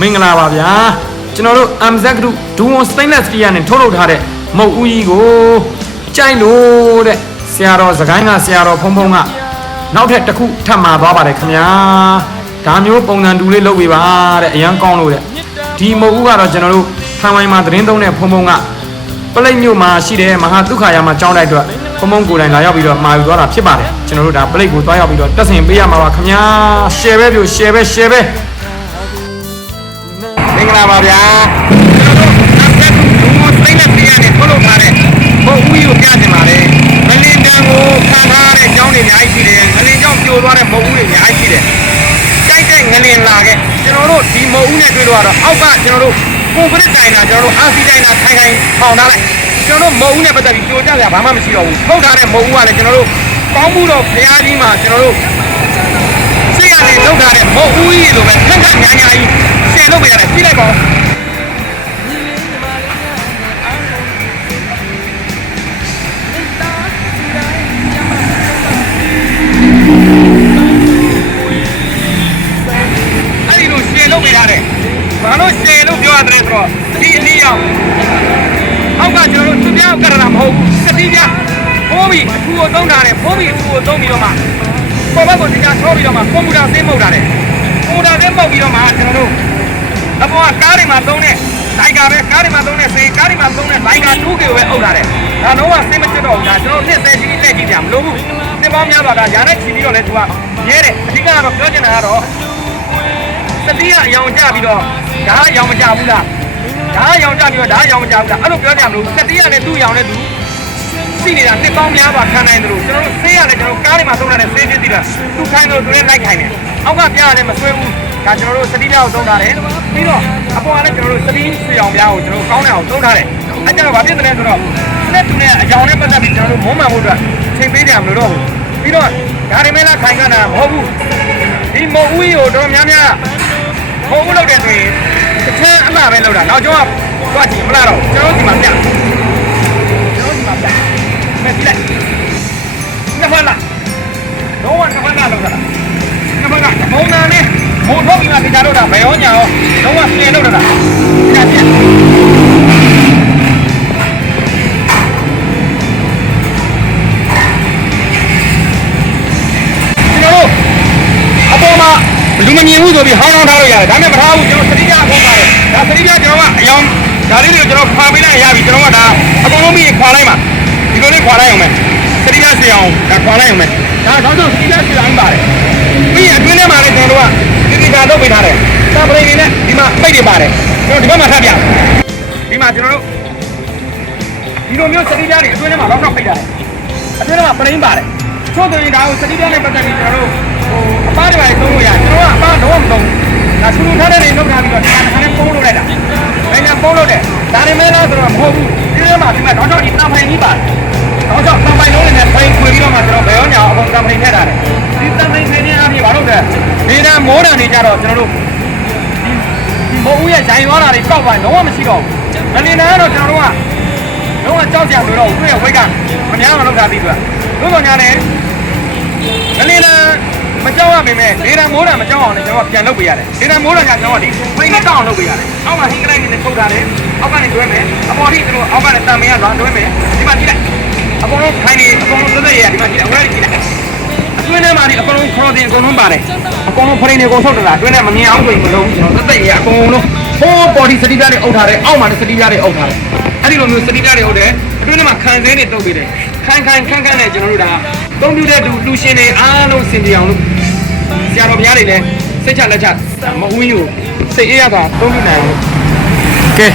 မင်္ဂလာပါဗျာကျွန်တော်တို့ MZ Group Duo Stainless Steel နဲ့ထုတ်လုပ်ထားတဲ့မုတ်ဦးကြီးကိုကြိုက်လို့တဲ့ဆရာတော်စကိုင်းကဆရာတော်ဖုံဖုံကနောက်ထပ်တစ်ခုထပ်มาသွားပါတယ်ခင်ဗျာဒါမျိုးပုံစံတူလေးလုပ်ပေးပါတဲ့အရန်ကောင်းလို့တဲ့ဒီမုတ်ဦးကတော့ကျွန်တော်တို့ထိုင်ဝမ်မှာသတင်းသုံးတဲ့ဖုံဖုံကပလိတ်မြို့မှာရှိတဲ့မဟာဒုက္ခရာမှာကျောင်းတိုက်အတွက်ဖုံဖုံကိုယ်တိုင်လာရောက်ပြီးတော့မှာယူသွားတာဖြစ်ပါတယ်ကျွန်တော်တို့ဒါပလိတ်ကိုသွားရောက်ပြီးတော့တက်ဆင်ပေးရမှာပါခင်ဗျာ share ပဲပြို share ပဲ share ပဲမင်္ဂလာပါဗျာကျွန်တော်တို့အဆက်ကူဒူမစိမ့်တဲ့ပြည်ကနေထုတ်လုပ်ထားတဲ့ဘုတ်ဦးကြီးကိုပြချင်ပါတယ်မလင်တန်ကိုခံထားတဲ့ကျောင်းတွေအများကြီးရှိတယ်မလင်ကျောင်းပြိုသွားတဲ့ဘုတ်ဦးတွေအများကြီးရှိတယ်ကြိုက်တဲ့ငလင်လာခဲ့ကျွန်တော်တို့ဒီမုတ်ဦးနဲ့တွေ့တော့တော့အောက်ကကျွန်တော်တို့ကွန်ကရစ်တိုင်တာကျွန်တော်တို့အာစီတိုင်တာခိုင်ခိုင်ထောင်ထားလိုက်ကျွန်တော်တို့မုတ်ဦးနဲ့ပတ်သက်ပြီးကြိုကြစရာဘာမှမရှိတော့ဘူးထုတ်ထားတဲ့မုတ်ဦးကလည်းကျွန်တော်တို့ကောင်းမှုတော့ဖရားကြီးမှာကျွန်တော်တို့စိတ်ကနေလောက်ထားတဲ့မဟုတ်ဘူးကြီးလိုပဲခက်ခက်ညာညာကြီး တယ်ဆိုတော့ဒီအနည်းအောင်အောက်ကကျွန်တော်တို့သူပြောက်ကရတာမဟုတ်ဘူးစတိပြဖိုးပြီးအထူကိုသုံးတာတယ်ဖိုးပြီးအထူကိုသုံးပြီးတော့မှပေါ်ဘက်ကိုဒီကဆောပြီးတော့မှကွန်ပျူတာဆင်းမှုတ်တာတယ်ကွန်ပျူတာဆင်းမှုတ်ပြီးတော့မှကျွန်တော်တို့အပေါ်ကကားတွေမှာသုံးတဲ့လိုက်ကာပဲကားတွေမှာသုံးတဲ့စေကားတွေမှာသုံးတဲ့လိုက်ကာ2ကီကိုပဲအုပ်ထားတယ်ဒါတော့ကဆင်းမချစ်တော့ဘူးဒါကျွန်တော်နှစ်သက်ကြီးလက်ကြီးပြန်မလို့ဘူးနှစ်ပေါင်းများစွာဒါညာနဲ့ချီပြီးတော့လဲသူကရဲတယ်အဓိကတော့ပြောချင်တာကတော့ စတိကအယောင်ကြပြီးတော့ဒါအယောင်မကြဘူးလားဒါအယောင်ကြပြီးတော့ဒါအယောင်မကြဘူးလားအဲ့လိုပြောကြမလို့စတိကလည်းသူ့အယောင်နဲ့သူစီနေတာနှစ်ပေါင်းများစွာခံနိုင်တယ်လို့ကျွန်တော်တို့ဆေးရတယ်ကျွန်တော်ကားတွေမှာသုံးရတဲ့ဆေးဖြစ်တည်တာသူခိုင်းလို့သူလည်းလိုက်ခိုင်းတယ်အောက်ကပြရတယ်မဆွဲဘူးဒါကျွန်တော်တို့စတိပြားကိုသုံးထားတယ်ပြီးတော့အပေါ်ကလည်းကျွန်တော်တို့စတိဆွေအောင်ပြားကိုကျွန်တော်ကောင်းတဲ့အောင်သုံးထားတယ်အဲကြတော့ဘာဖြစ်တယ်လဲဆိုတော့လက်သူနဲ့အကြောင်းနဲ့ပတ်သက်ပြီးကျွန်တော်တို့မုံမှန်ဖို့အတွက်ချိန်ပေးကြမလို့တော့ဘူးပြီးတော့ဒါတွေမဲ့လားခိုင်ခန့်တာမဟုတ်ဘူးဒီမုံဦးကြီးကိုတော့များများ မုံဦးလောက်တဲ့ဆိုရင်တစ်ချမ်းအမှပဲလောက်တာနောက်ကျောင်းကသွားကြည့်မလားတော့ကျွန်တော်ဒီမှာပြ လူမမြင်ဘူးဆိုပြီးဟောင်းဟောင်းထားလို့ရတယ်ဒါပေမဲ့မထားဘူးကျွန်တော်စတိကြအကုန်ပါတယ်ဒါစတိကြကျွန်တော်ကအယောင်ဒါလေးတွေကိုကျွန်တော်ခွာပေးလိုက်ရပြီကျွန်တော်ကဒါအကုန်လုံးပြီးခွာလိုက်မှာဒီလိုလေးခွာလိုက်အောင်မယ်စတိကြစီအောင်ဒါခွာလိုက်အောင်မယ်ဒါတော့ဆိုစတိကြစီအောင်ပါတယ်ပြီးရင်အတွင်းထဲမှာလည်းကျွန်တော်တို့ကဒီဒီကာလုပ်ပေးထားတယ်စာပရိနေနဲ့ဒီမှာပိတ်နေပါတယ်ကျွန်တော်ဒီဘက်မှာထပ်ပြဒီမှာကျွန်တော်တို့ဒီလိုမျိုးစတိကြတွေအတွင်းထဲမှာတော့တော့ပိတ်ထားတယ်အတွင်းထဲမှာပရိန်းပါတယ်ချို့တယ်ဒါကိုစတိကြနဲ့ပတ်သက်ပြီးကျွန်တော်တို့ဟို အပားတွေပါသုံးလို့ရကျွန်တော်ကအပားတော့မသုံးဘူးဒါဆူဆူထားတဲ့နေလုပ်ထားပြီးတော့ဒီမှာတစ်ခါနဲ့ပုံးလို့လိုက်တာဘယ်နဲ့ပုံးလို့တဲ့ဒါနေမဲလားဆိုတော့မဟုတ်ဘူးဒီထဲမှာဒီမှာတော့တော့ဒီတံဖိုင်ကြီးပါတယ်တော့တော့တံဖိုင်လုံးနဲ့ဖိုင်ခွေပြီးတော့မှကျွန်တော်ဘယ်ရောညာအကုန်တံဖိုင်ထည့်ထားတယ်ဒီတံဖိုင်ထိုင်နေအားဖြင့်ဘာလို့လဲဒီတန်းမိုးတန်နေကြတော့ကျွန်တော်တို့ဒီဘုံဦးရဲ့ဂျိုင်သွားတာတွေကောက်ပါလုံးဝမရှိတော့ဘူးမနေနိုင်တော့ကျွန်တော်တို့ကလုံးဝကြောက်ကြလို့တော့သူ့ရဲ့ဝိတ်ကမများမလုပ်တာပြီးသူကတို့တော့ညာနေမနေနိုင်မ ကြောက်ရပေမဲ့လေတံမိုးတံမကြောက်အောင်လည်းကျွန်တော်ပြန်လုပ်ပေးရတယ်လေတံမိုးတံကကျွန်တော်ကဒီဖိနဲ့တောက်အောင်လုပ်ပေးရတယ်အောက်မှာဟင်းကလိုက်နေနဲ့ပုတ်ထားတယ်အောက်ကနေတွဲမယ်အပေါ်ထိကျွန်တော်အောက်ကနေတံမင်းကလွန်တွဲမယ်ဒီမှာကြည့်လိုက်အကုန်လုံးခိုင်းနေအကုန်လုံးသက်သက်ရဒီမှာကြည့်လိုက်ဝဲကြည့်လိုက်အတွင်းထဲမှာဒီအကုန်လုံးခေါ်တင်အကုန်လုံးပါတယ်အကုန်လုံးဖရိနေအကုန်ဆုတ်တလာအတွင်းထဲမမြင်အောင်ဆိုရင်မလုပ်ဘူးကျွန်တော်သက်သက်ရအကုန်လုံးဟိုး body စတိပြားတွေအုပ်ထားတယ်အောက်မှာလည်းစတိပြားတွေအုပ်ထားတယ်အဲ့ဒီလိုမျိုးစတိပြားတွေအုပ်တယ်အတွင်းထဲမှာခံစဲတွေတုပ်ပေးတယ်ခိုင်ခိုင်ခန့်ခန့်နဲ့ကျွန်တော်တို့ဒါကွန်ပျူတာတူလူရှင်တွေအားလုံးစင်ကြအောင်လို့ ဆရာတော်များတွေလည်းစိတ်ချလက်ချမဝင်းကိုစိတ်အေးရတာသုံးပြနိုင်အောင်ကဲ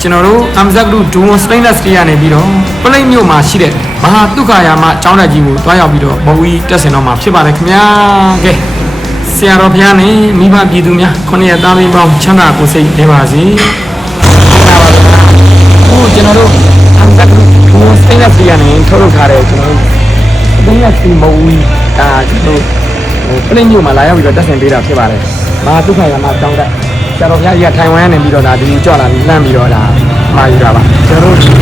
ကျွန်တော်တို့ Amzak Group Duo Stainless Steel ကနေပြီးတော့ပလိတ်မြို့မှာရှိတဲ့မဟာတုခယာမအကြောင်းလက်ကြီးကိုတွားရောက်ပြီးတော့ဘဝီတက်ဆင်တော့မှာဖြစ်ပါတယ်ခင်ဗျာကဲဆရာတော်ဘုရားနဲ့မိဘပြည်သူများခொနည်းသားသမီးပေါင်းချမ်းသာကိုယ်စိတ်နေပါစေပါပါဗျာဟိုကျွန်တော်တို့ Amzak Group Duo Stainless Steel ကနေထုတ်လုပ်ထားတဲ့ကျွန်တော်တို့ Stainless Steel မဝီဒါကျွန်တော်တို့ဟို ပလင်းမြို့မှာလာရောက်ပြီးတော့တက်ဆင်ပေးတာဖြစ်ပါတယ်။မဟာဒုက္ခရမတောင်းတဆရာတော်ဘုရားကြီးကထိုင်ဝမ်ကနေပြီးတော့ဒါဒီကြွလာပြီးလှမ်းပြီးတော့ဒါမှာယူတာပါ။ကျွန်တော်တို့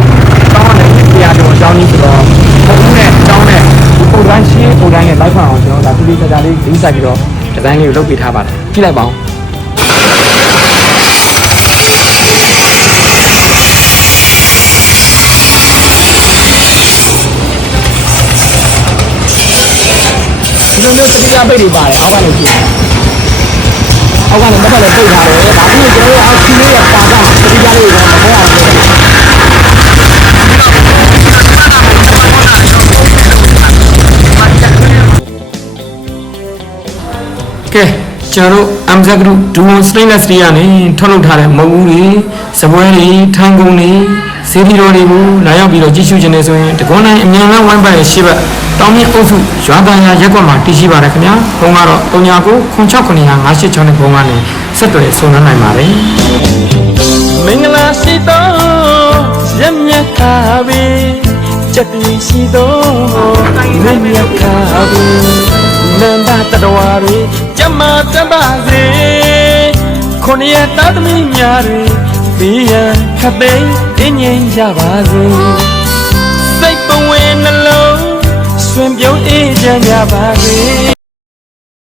တောင်းရတယ်ဆရာတော်အကြောင်းကြီးဆိုတော့ဘုံနဲ့အကြောင်းနဲ့ဒီပုံတိုင်းရှင်းပုံတိုင်းနဲ့လိုက်ဖက်အောင်ကျွန်တော်ဒါဒီလေးစကားလေးဒီဆိုင်ပြီးတော့ဒီဇိုင်းလေးကိုလုပ်ပေးထားပါတယ်။ကြည့်လိုက်ပါဦး လိုမျိုးစတိကပိတ်တွေပါတယ်အောက်ကနေကြည့်အောက်ကနေတစ်ဖက်လည်းပိတ်ထားတယ်ဒါပြီးရင်ကျွန်တော်တို့အောက်ခီးလေးရဲ့ပါကစတိကလေးကိုမပေါ်အောင်လုပ်တယ်ကဲကျွန်တော်တို့ MZ Group Duo Stainless Steel ကနေထုတ်လုပ်ထားတဲ့မုံဦးတွေစပွဲတွေထိုင်ကုန်တွေစေတီတော်တွေကိုလာရောက်ပြီးတော့ကြည့်ရှုခြင်းနဲ့ဆိုရင်တကွန်တိုင်းအမြန်လန်းဝိုင်းပိုင်ရဲ့ရှေ့ဘက် တောင်မြင့်အုပ်စုရွာတန်ရာရက်ကွက်မှာတည်ရှိပါတယ်ခင်ဗျာဘုံကတော့39 969586နဲ့ဘုံကနေဆက်သွယ်ဆုံနှံနိုင်ပါတယ်မင်္ဂလာရှိသောရမြတ်ခါပြီစက်တီရှိသောရမြတ်ခါပြီနန္ဒတတဝါတွေကြမ္မာတတ်ပါစေခொနည်းတသမီးများတွေဘေးရန်ခတ်သိမ်းအငြိမ်ကြပါစေ တ်ပဝင်နှလုံးဆွင်ပြုံးအေးချမ်းကြပါစေ